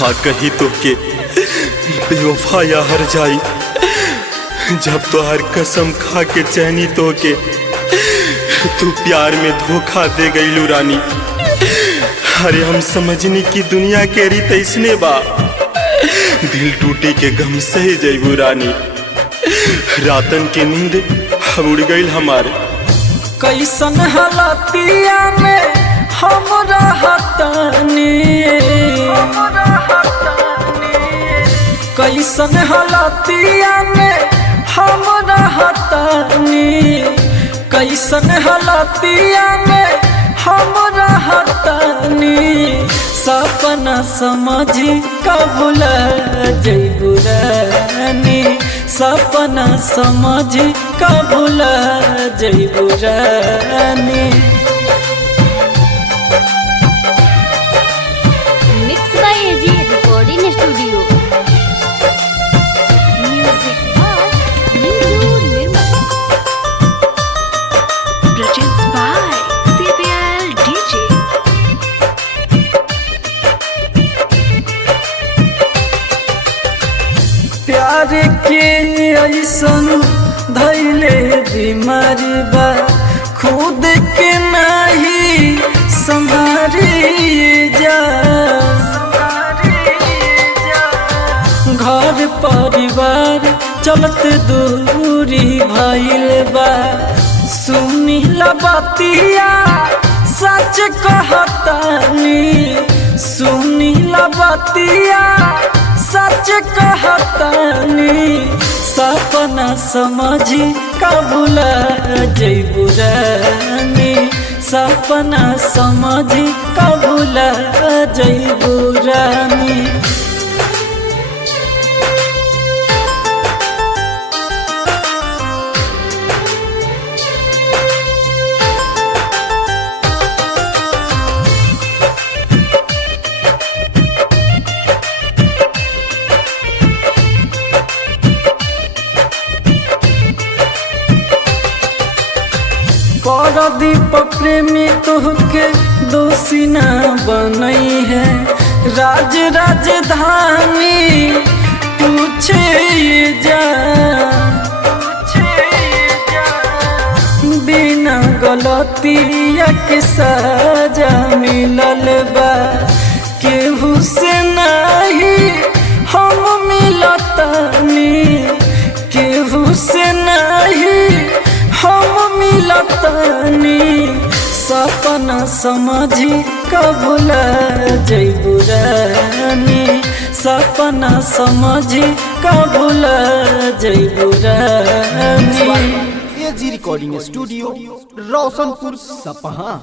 हाँ कही तो के बेवफा या हर जाई जब तो हर कसम खा के चैनी तो के तू प्यार में धोखा दे गईलू रानी। अरे हम समझनी की दुनिया के रीत ऐसने बा, दिल टूटे के गम सह जईबू रानी। रातन के नींद हम उड़ गईल हमारे। कैसन हालतिया में हम रहतनी, कैसन हालतिया में हम रहतनी, कैसन हालतिया में हम रहतनी। सपना समझी कबूल जईबू रानी, सपना समझी कबूल जईबू रानी। Mix by AG recording studio. Music by Neeru Nirmal. Produced by CPL DJ। प्यार के ऐसन धैले बीमारी बा, खुद के नहीं संभारी जा। घर परिवार चलत दूरी भइल बा, सुनी ला बतिया सच कहतानी, सुनी ला बतिया सच कहतानी। सपना समझी कबूल जईबू रानी, सपना समझी कबूल जईबू रानी। परदीप प्रेमी तोहके दोषी न बनई है, राज राजधानी पूछे जा। बिना गलतिया के सजा मिलल बा, केहू से नहीं हम मिलतनी, केहू से नहीं हम मिलतनी। सपना समझी कबूल जईबू रानी, सपना समझी कबूल जईबू रानी। एजी रिकॉर्डिंग स्टूडियो रोशनपुर सपहा।